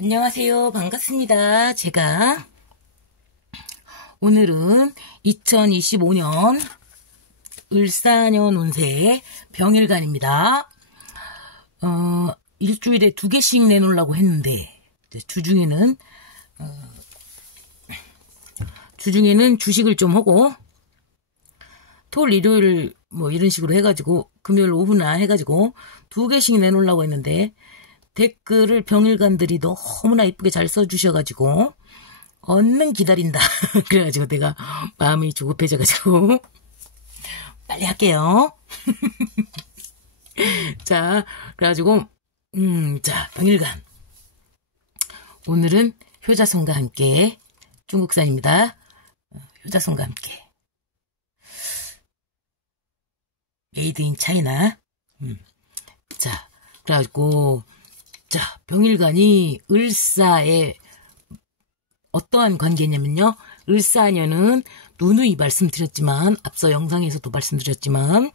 안녕하세요. 반갑습니다. 제가 오늘은 2025년 을사년 운세 병일간입니다. 일주일에 2개씩 내놓으려고 했는데 주중에는 주식을 좀 하고 토요일 일요일 뭐 이런 식으로 해가지고 금요일 오후나 해가지고 2개씩 내놓으려고 했는데 댓글을 병일간들이 너무나 이쁘게 잘 써주셔가지고 얼른 기다린다. 그래가지고 내가 마음이 조급해져가지고 빨리 할게요. 자, 그래가지고 자, 병일간 오늘은 효자손과 함께 중국산입니다. 효자손과 함께 메이드 인 차이나. 자, 그래가지고 자, 병일간이 을사에 어떠한 관계냐면요. 을사년은 누누이 말씀드렸지만 앞서 영상에서도 말씀드렸지만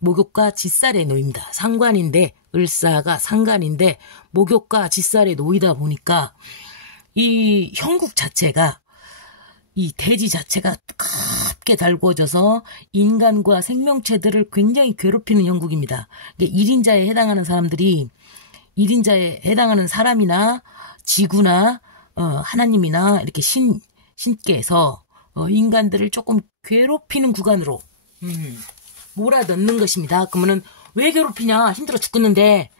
목욕과 짓살에 놓입니다. 상관인데 을사가 상관인데 목욕과 짓살에 놓이다 보니까 이 형국 자체가 이 대지 자체가 뜨겁게 달구어져서 인간과 생명체들을 굉장히 괴롭히는 형국입니다. 1인자에 해당하는 사람들이 1인자에 해당하는 사람이나 지구나 하나님이나 이렇게 신께서 인간들을 조금 괴롭히는 구간으로 몰아넣는 것입니다. 그러면은 왜 괴롭히냐? 힘들어 죽겠는데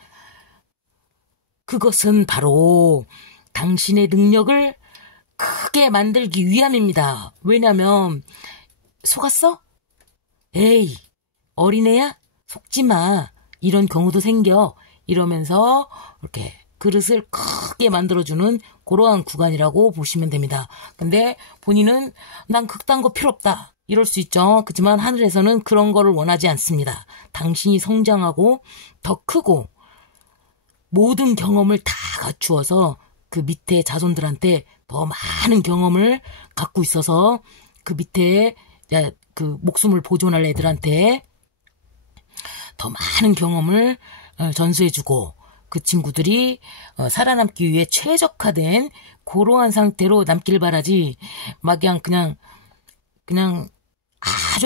그것은 바로 당신의 능력을 크게 만들기 위함입니다. 왜냐면 속았어? 에이 어린애야? 속지마. 이런 경우도 생겨. 이러면서 이렇게 그릇을 크게 만들어주는 그러한 구간이라고 보시면 됩니다. 근데 본인은 난 극단 거 필요 없다. 이럴 수 있죠. 그렇지만 하늘에서는 그런 거를 원하지 않습니다. 당신이 성장하고 더 크고 모든 경험을 다 갖추어서 그 밑에 자손들한테 더 많은 경험을 갖고 있어서 그 밑에 그 목숨을 보존할 애들한테 더 많은 경험을 전수해주고 그 친구들이 살아남기 위해 최적화된 그러한 상태로 남길 바라지 막양 그냥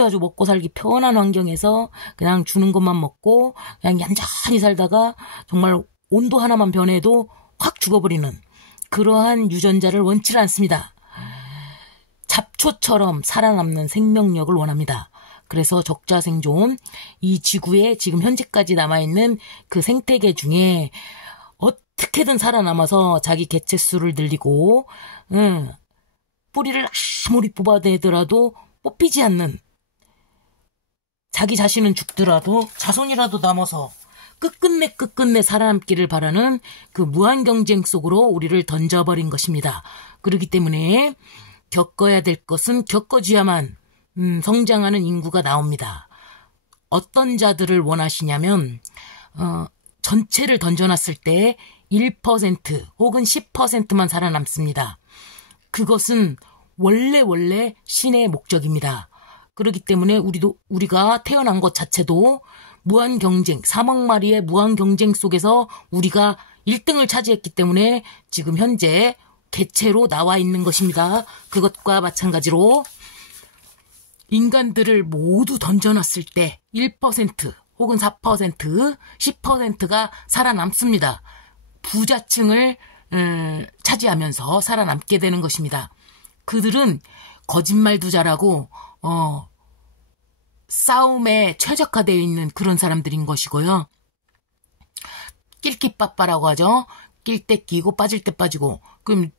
아주 먹고 살기 편한 환경에서 그냥 주는 것만 먹고 그냥 얌전히 살다가 정말 온도 하나만 변해도 확 죽어버리는 그러한 유전자를 원치 않습니다. 잡초처럼 살아남는 생명력을 원합니다. 그래서 적자생존, 이 지구에 지금 현재까지 남아있는 그 생태계 중에 어떻게든 살아남아서 자기 개체수를 늘리고 뿌리를 아무리 뽑아내더라도 뽑히지 않는 자기 자신은 죽더라도 자손이라도 남아서 끝끝내 살아남기를 바라는 그 무한경쟁 속으로 우리를 던져버린 것입니다. 그렇기 때문에 겪어야 될 것은 겪어줘야만 성장하는 인구가 나옵니다. 어떤 자들을 원하시냐면 전체를 던져놨을 때 1% 혹은 10%만 살아남습니다. 그것은 원래 신의 목적입니다. 그렇기 때문에 우리가 태어난 것 자체도 무한경쟁, 3억 마리의 무한경쟁 속에서 우리가 1등을 차지했기 때문에 지금 현재 개체로 나와 있는 것입니다. 그것과 마찬가지로 인간들을 모두 던져놨을 때 1% 혹은 4%, 10%가 살아남습니다. 부자층을 차지하면서 살아남게 되는 것입니다. 그들은 거짓말도 잘하고 싸움에 최적화되어 있는 그런 사람들인 것이고요. 낄끼빠빠라고 하죠. 낄 때 끼고 빠질 때 빠지고. 그럼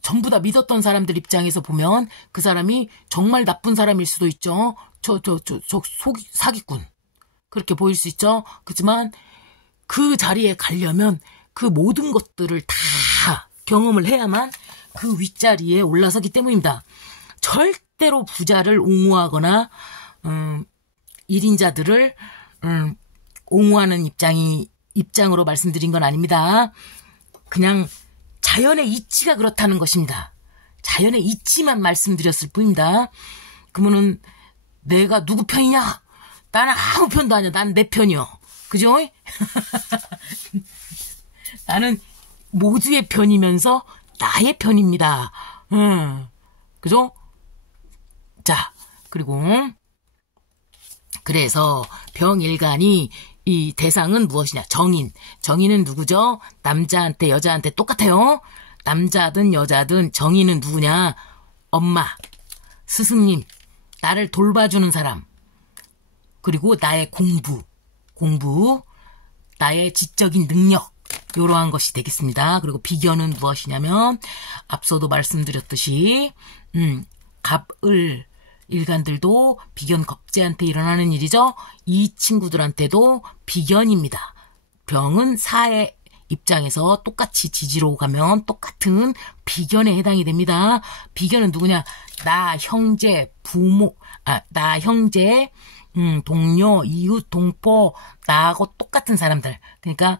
전부 다 믿었던 사람들 입장에서 보면 그 사람이 정말 나쁜 사람일 수도 있죠. 사기꾼. 그렇게 보일 수 있죠. 그렇지만 그 자리에 가려면 그 모든 것들을 다 경험을 해야만 그 윗자리에 올라서기 때문입니다. 절대로 부자를 옹호하거나 1인자들을 옹호하는 입장으로 말씀드린 건 아닙니다. 그냥 자연의 이치가 그렇다는 것입니다. 자연의 이치만 말씀드렸을 뿐입니다. 그러면은 내가 누구 편이냐? 나는 아무 편도 아니야. 난 내 편이요. 그죠? 나는 모두의 편이면서 나의 편입니다. 그죠? 자, 그리고 그래서 병일간이 이 대상은 무엇이냐? 정인. 정인은 누구죠? 남자한테 여자한테 똑같아요. 남자든 여자든 정인은 누구냐? 엄마, 스승님, 나를 돌봐주는 사람, 그리고 나의 공부, 나의 지적인 능력, 이러한 것이 되겠습니다. 그리고 비견은 무엇이냐면 앞서도 말씀드렸듯이 갑을 일간들도 비견 겁재한테 일어나는 일이죠. 이 친구들한테도 비견입니다. 병은 사의 입장에서 똑같이 지지로 가면 똑같은 비견에 해당이 됩니다. 비견은 누구냐? 나 형제, 부모, 나 형제, 동료, 이웃, 동포, 나하고 똑같은 사람들. 그러니까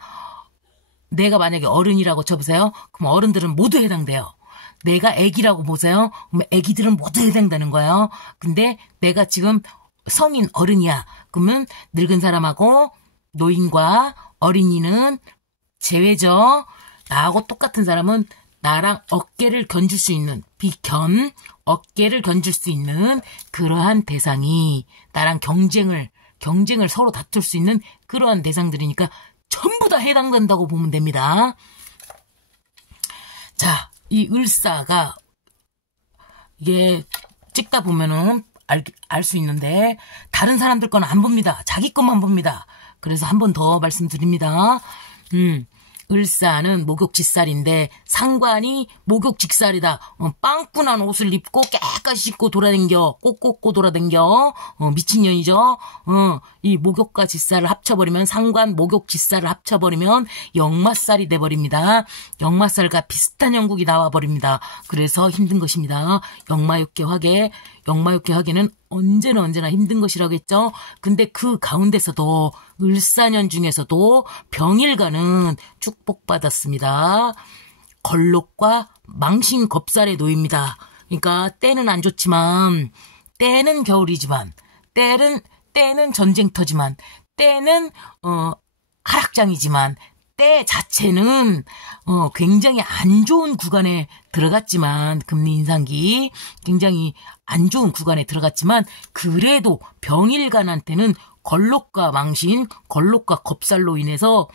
내가 만약에 어른이라고 쳐보세요. 그럼 어른들은 모두 해당돼요. 내가 애기라고 보세요. 그럼 애기들은 모두 해당되는 거예요. 근데 내가 지금 성인 어른이야. 그러면 늙은 사람하고 노인과 어린이는 제외죠. 나하고 똑같은 사람은 나랑 어깨를 견줄 수 있는 비견, 어깨를 견줄 수 있는 그러한 대상이 나랑 경쟁을 서로 다툴 수 있는 그러한 대상들이니까 전부 다 해당된다고 보면 됩니다. 자, 이 을사가 이게 찍다 보면은 알 수 있는데 다른 사람들 건 안 봅니다. 자기 것만 봅니다. 그래서 한 번 더 말씀드립니다. 을사는 목욕지살인데 상관이 목욕직살이다. 빵꾸난 옷을 입고 깨끗이 씻고 돌아댕겨. 꼭 꽂고 돌아댕겨. 미친년이죠. 이 목욕과 직살을 합쳐버리면 상관 목욕직살을 합쳐버리면 역마살이 돼버립니다. 역마살과 비슷한 형국이 나와버립니다. 그래서 힘든 것입니다. 역마육계화계는 언제나 힘든 것이라고 했죠. 근데 그 가운데서도 을사년 중에서도 병일간은 축복받았습니다. 걸록과 망신겁살에 놓입니다. 그러니까 때는 안 좋지만, 때는 겨울이지만, 때는 전쟁터지만, 때는 하락장이지만, 때 자체는 굉장히 안 좋은 구간에 들어갔지만, 금리 인상기 굉장히 안 좋은 구간에 들어갔지만, 그래도 병일간한테는 걸록과 망신, 걸록과 겁살로 인해서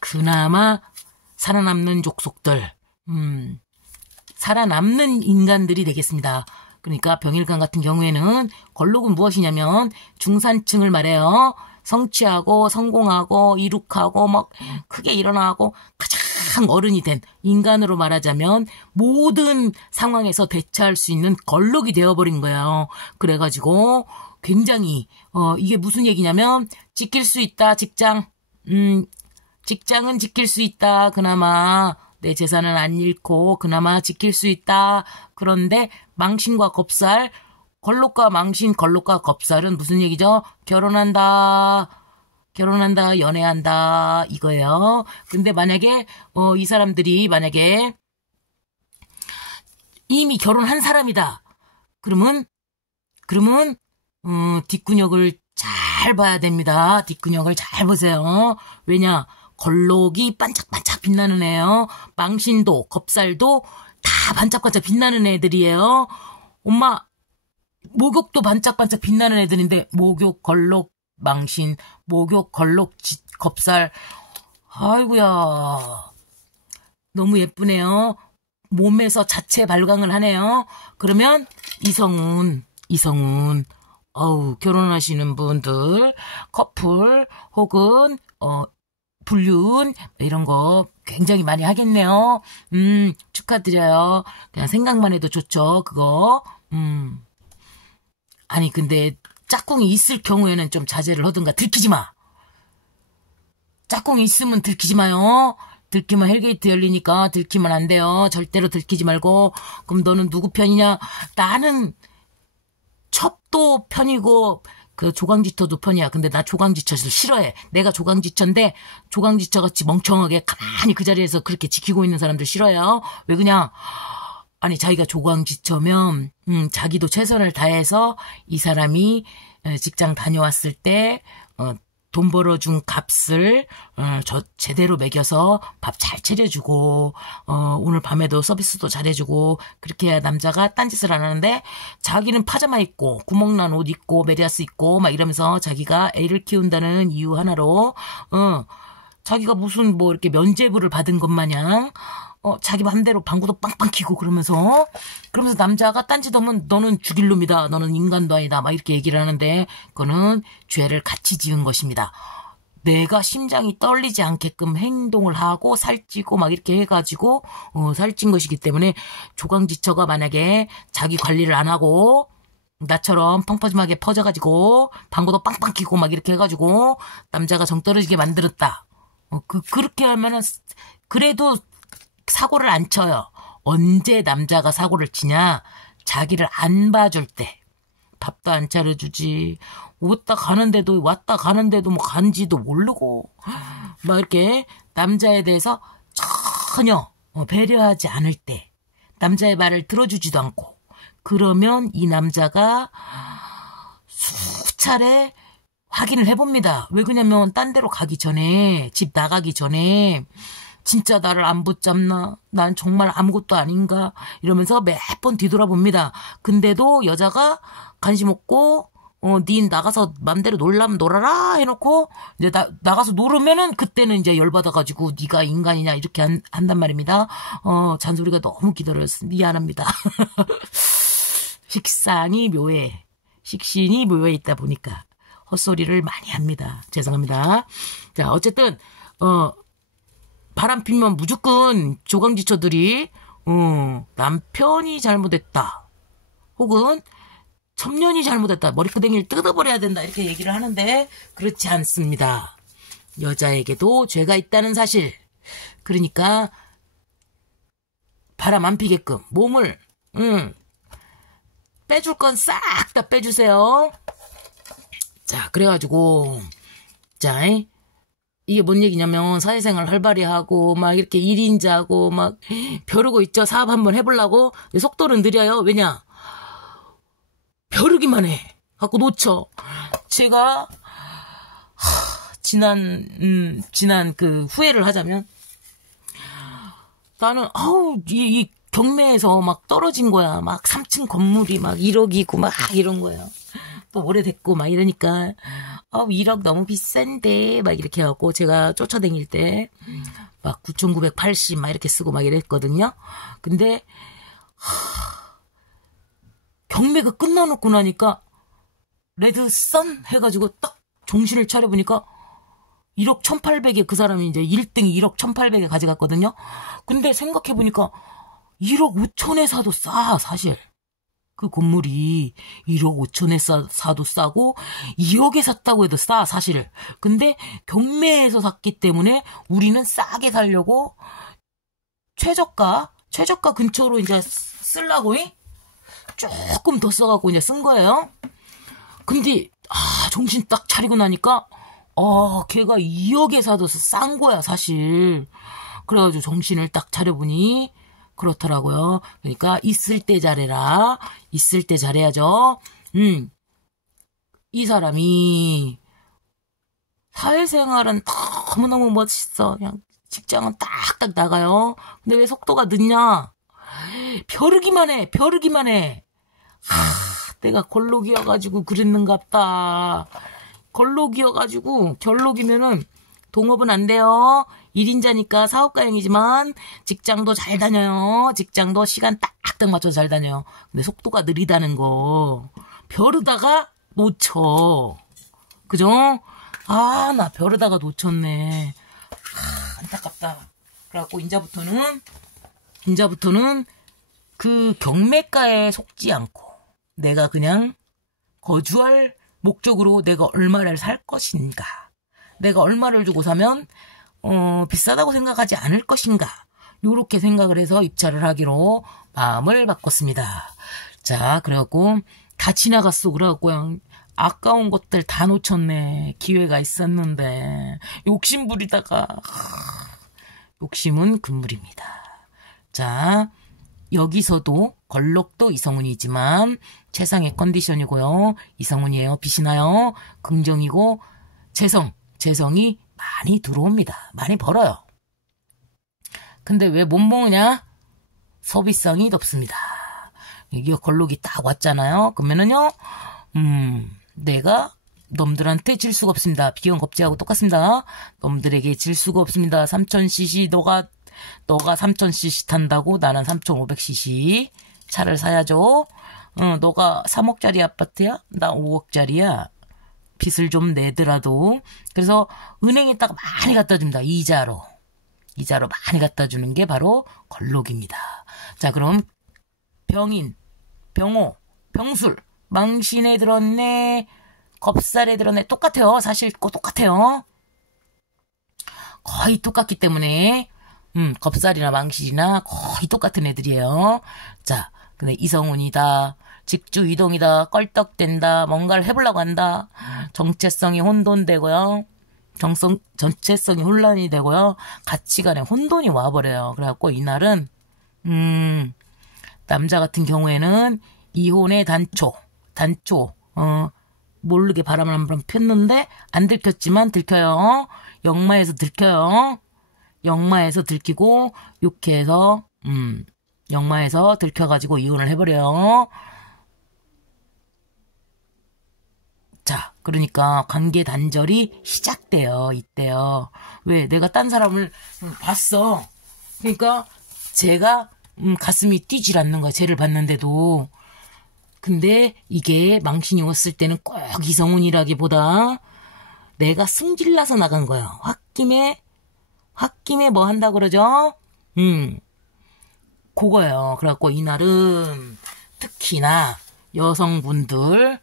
그나마 살아남는 족속들, 살아남는 인간들이 되겠습니다. 그러니까 병일간 같은 경우에는 걸록은 무엇이냐면 중산층을 말해요. 성취하고 성공하고 이룩하고 막 크게 일어나고 가장 어른이 된 인간으로 말하자면 모든 상황에서 대처할 수 있는 걸록이 되어버린 거예요. 그래가지고 굉장히 이게 무슨 얘기냐면 지킬 수 있다. 직장은 지킬 수 있다. 그나마 내 재산은 안 잃고 그나마 지킬 수 있다. 그런데 망신과 겁살, 걸록과 망신, 걸록과 겁살은 무슨 얘기죠? 결혼한다, 연애한다 이거예요. 근데 만약에 이 사람들이 만약에 이미 결혼한 사람이다. 그러면 뒷근육을 잘 봐야 됩니다. 뒷근육을 잘 보세요. 왜냐? 걸록이 반짝반짝 빛나는 애예요. 망신도 겁살도 다 반짝반짝 빛나는 애들이에요. 엄마 목욕도 반짝반짝 빛나는 애들인데 목욕, 걸록, 망신, 목욕, 걸록, 겁살. 아이고야 너무 예쁘네요. 몸에서 자체 발광을 하네요. 그러면 이성운 결혼하시는 분들 커플 혹은 불륜 이런 거 굉장히 많이 하겠네요. 축하드려요. 그냥 생각만 해도 좋죠. 그거. 아니 근데 짝꿍이 있을 경우에는 좀 자제를 하든가. 들키지 마. 짝꿍이 있으면 들키지 마요. 들키면 헬게이트 열리니까 들키면 안 돼요. 절대로 들키지 말고. 그럼 너는 누구 편이냐? 나는 첩도 편이고 그 조강지처도 편이야. 근데 나 조강지처를 싫어해. 내가 조강지처인데 조강지처같이 멍청하게 가만히 그 자리에서 그렇게 지키고 있는 사람들 싫어요. 왜 그냥 아니 자기가 조강지처면 자기도 최선을 다해서 이 사람이 직장 다녀왔을 때 돈 벌어준 값을 저 제대로 먹여서 밥 잘 차려주고 오늘 밤에도 서비스도 잘해주고 그렇게 해야 남자가 딴짓을 안 하는데 자기는 파자마 입고 구멍난 옷 입고 메리아스 입고 막 이러면서 자기가 애를 키운다는 이유 하나로 자기가 무슨 뭐 이렇게 면죄부를 받은 것 마냥 자기 맘대로 방구도 빵빵 키고 그러면서 남자가 딴짓 하면 너는 죽일 놈이다. 너는 인간도 아니다. 막 이렇게 얘기를 하는데 그거는 죄를 같이 지은 것입니다. 내가 심장이 떨리지 않게끔 행동을 하고 살찌고 막 이렇게 해가지고 살찐 것이기 때문에 조강지처가 만약에 자기 관리를 안 하고 나처럼 펑퍼짐하게 퍼져가지고 방구도 빵빵 키고 막 이렇게 해가지고 남자가 정 떨어지게 만들었다. 그렇게 하면은 그래도 사고를 안 쳐요. 언제 남자가 사고를 치냐? 자기를 안 봐줄 때. 밥도 안 차려주지. 왔다 가는데도 뭐 간지도 모르고 막 이렇게 남자에 대해서 전혀 배려하지 않을 때. 남자의 말을 들어주지도 않고. 그러면 이 남자가 수차례 확인을 해봅니다. 왜 그러냐면 딴 데로 가기 전에 집 나가기 전에 진짜 나를 안 붙잡나? 난 정말 아무것도 아닌가? 이러면서 몇 번 뒤돌아봅니다. 근데도 여자가 관심 없고 닌 나가서 맘대로 놀라면 놀아라 해놓고 이제 나가서 놀으면은 그때는 이제 열받아가지고 네가 인간이냐 이렇게 한단 말입니다. 잔소리가 너무 기다렸어. 미안합니다. 식신이 묘에 있다 보니까 헛소리를 많이 합니다. 죄송합니다. 자, 어쨌든 바람 피면 무조건 조강지처들이 남편이 잘못했다. 혹은 첩년이 잘못했다. 머리끄댕이를 뜯어버려야 된다. 이렇게 얘기를 하는데 그렇지 않습니다. 여자에게도 죄가 있다는 사실. 그러니까 바람 안 피게끔 몸을 빼줄 건 싹 다 빼주세요. 자, 그래가지고 자, 이게 뭔 얘기냐면 사회생활 활발히 하고 막 이렇게 1인자고 막 벼르고 있죠. 사업 한번 해보려고. 속도는 느려요. 왜냐? 벼르기만 해. 갖고 놓쳐. 제가 지난 그 후회를 하자면 나는 이 경매에서 막 떨어진 거야. 막 3층 건물이 막 1억이고 막 이런 거예요. 또 오래됐고 막 이러니까 1억 너무 비싼데 막 이렇게 해갖고 제가 쫓아다닐 때 막 9,980 막 이렇게 쓰고 막 이랬거든요. 근데 경매가 끝나놓고 나니까 레드선 해가지고 딱 정신을 차려보니까 1억 1,800에 그 사람이 이제 1등이 1억 1,800에 가져갔거든요. 근데 생각해보니까 1억 5천에 사도 싸 사실. 그 건물이 1억 5천에 사도 싸고 2억에 샀다고 해도 싸 사실. 근데 경매에서 샀기 때문에 우리는 싸게 살려고 최저가 근처로 이제 쓰려고 조금 더 써갖고 이제 쓴 거예요. 근데 정신 딱 차리고 나니까 걔가 2억에 사도 싼 거야 사실. 그래가지고 정신을 딱 차려보니 그렇더라고요. 그러니까 있을 때 잘해라. 있을 때 잘해야죠. 이 사람이 사회생활은 너무너무 멋있어. 그냥 직장은 딱딱 나가요. 근데 왜 속도가 늦냐? 벼르기만 해. 내가 걸록이어가지고 그랬는갑다. 걸록이어가지고 결록이면은 동업은 안 돼요. 1인자니까 사업가형이지만 직장도 잘 다녀요. 직장도 시간 딱딱 맞춰서 잘 다녀요. 근데 속도가 느리다는 거. 벼르다가 놓쳐. 그죠? 나 벼르다가 놓쳤네. 안타깝다. 그래갖고 인자부터는 그 경매가에 속지 않고 내가 그냥 거주할 목적으로 내가 얼마를 살 것인가. 내가 얼마를 주고 사면 비싸다고 생각하지 않을 것인가. 요렇게 생각을 해서 입찰을 하기로 마음을 바꿨습니다. 자, 그래갖고 다 지나갔어. 그래갖고 그냥 아까운 것들 다 놓쳤네. 기회가 있었는데 욕심 부리다가 욕심은 금물입니다. 자, 여기서도 걸럭도 이성훈이지만 최상의 컨디션이고요. 이성훈이에요. 빛이 나요. 긍정이고 재성. 재성이 많이 들어옵니다. 많이 벌어요. 근데 왜 못 먹느냐? 소비성이 높습니다. 이게 걸록이 딱 왔잖아요. 그러면은요, 내가 놈들한테 질 수가 없습니다. 비건 겁제하고 똑같습니다. 놈들에게 질 수가 없습니다. 3000cc 너가 3000cc 탄다고 나는 3500cc 차를 사야죠. 너가 3억짜리 아파트야? 나 5억짜리야. 빚을 좀 내더라도. 그래서 은행에다가 많이 갖다 줍니다. 이자로 많이 갖다 주는 게 바로 걸록입니다. 자, 그럼 병인, 병호, 병술, 망신에 들었네, 겁살에 들었네. 똑같아요. 사실 똑같아요. 거의 똑같기 때문에 겁살이나 망신이나 거의 똑같은 애들이에요. 자, 근데 이성운이다, 직주이동이다, 껄떡댄다, 뭔가를 해보려고 한다, 정체성이 혼돈되고요, 전체성이 혼란이 되고요, 가치관에 혼돈이 와버려요. 그래갖고 이날은 남자 같은 경우에는 이혼의 단초 모르게 바람을 한번 폈는데 안 들켰지만 들켜요. 역마에서 들켜요. 역마에서 들키고 육회에서 역마에서 들켜가지고 이혼을 해버려요. 자, 그러니까 관계 단절이 시작돼요. 이때요. 왜? 내가 딴 사람을 봤어. 그러니까 제가 가슴이 뛰질 않는 거야. 쟤를 봤는데도. 근데 이게 망신이 왔을 때는 꼭 이성운이라기보다 내가 승질나서 나간 거야. 홧김에 뭐 한다 그러죠? 그거예요. 그래갖고 이날은 특히나 여성분들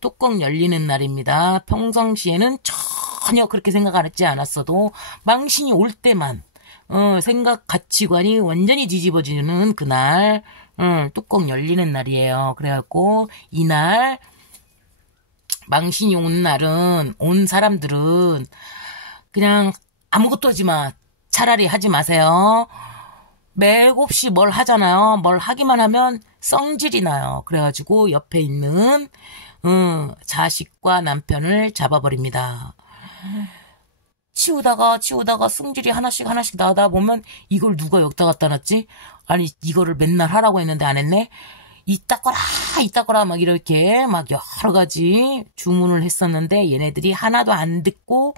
뚜껑 열리는 날입니다. 평상시에는 전혀 그렇게 생각하지 않았어도 망신이 올 때만 생각 가치관이 완전히 뒤집어지는 그날 뚜껑 열리는 날이에요. 그래갖고 이날 망신이 온 날은 온 사람들은 그냥 아무것도 하지 마. 차라리 하지 마세요. 맥없이 뭘 하잖아요. 뭘 하기만 하면 성질이 나요. 그래가지고 옆에 있는 자식과 남편을 잡아버립니다. 치우다가 승질이 하나씩 나다 보면 이걸 누가 여기다 갖다 놨지? 아니 이거를 맨날 하라고 했는데 안 했네? 이따 거라 막 이렇게 막 여러 가지 주문을 했었는데 얘네들이 하나도 안 듣고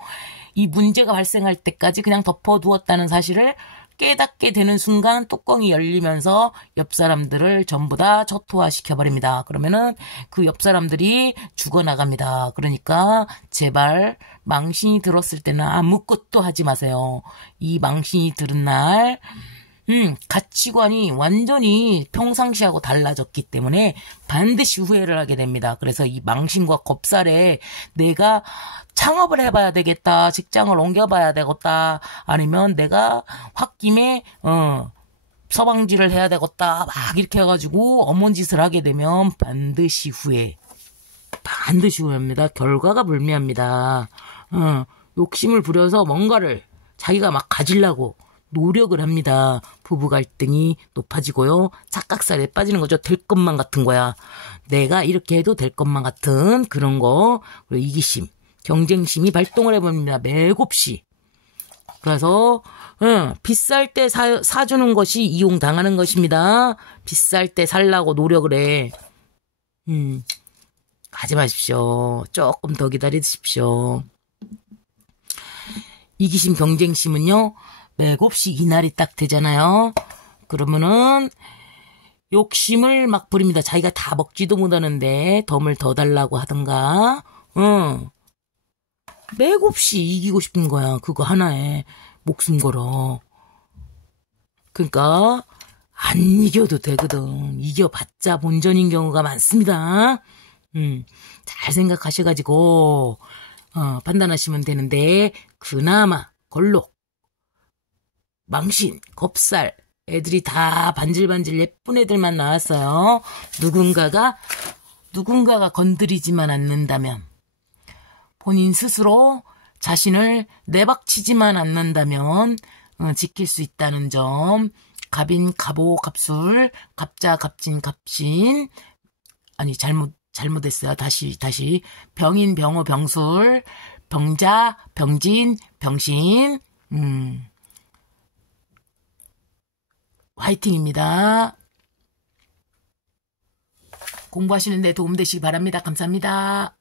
이 문제가 발생할 때까지 그냥 덮어두었다는 사실을 깨닫게 되는 순간 뚜껑이 열리면서 옆 사람들을 전부 다 초토화시켜버립니다. 그러면은 그 옆 사람들이 죽어나갑니다. 그러니까 제발 망신이 들었을 때는 아무것도 하지 마세요. 이 망신이 들은 날 가치관이 완전히 평상시하고 달라졌기 때문에 반드시 후회를 하게 됩니다. 그래서 이 망신과 겁살에 내가 창업을 해봐야 되겠다, 직장을 옮겨봐야 되겠다, 아니면 내가 홧김에 서방지를 해야 되겠다, 막 이렇게 해가지고 어머니 짓을 하게 되면 반드시 후회합니다. 결과가 불미합니다. 욕심을 부려서 뭔가를 자기가 막 가지려고 노력을 합니다. 부부 갈등이 높아지고요. 착각살에 빠지는 거죠. 될 것만 같은 거야. 내가 이렇게 해도 될 것만 같은 그런 거. 그리고 이기심, 경쟁심이 발동을 해봅니다. 맥없이. 그래서 비쌀 때 사주는 것이 이용당하는 것입니다. 비쌀 때 살라고 노력을 해. 하지 마십시오. 조금 더 기다리십시오. 이기심, 경쟁심은요, 맥없이 이날이 딱 되잖아요. 그러면은 욕심을 막 부립니다. 자기가 다 먹지도 못하는데 덤을 더 달라고 하던가. 맥없이 이기고 싶은 거야. 그거 하나에 목숨 걸어. 그러니까 안 이겨도 되거든. 이겨봤자 본전인 경우가 많습니다. 잘 생각하셔가지고 판단하시면 되는데, 그나마 걸록, 망신, 겁살 애들이 다 반질반질 예쁜 애들만 나왔어요. 누군가가 건드리지만 않는다면, 본인 스스로 자신을 내박치지만 않는다면 지킬 수 있다는 점. 갑인, 갑오, 갑술, 갑자, 갑진, 갑신. 아니 잘못했어요. 다시 병인, 병호, 병술, 병자, 병진, 병신. 화이팅입니다. 공부하시는 데 도움되시기 바랍니다. 감사합니다.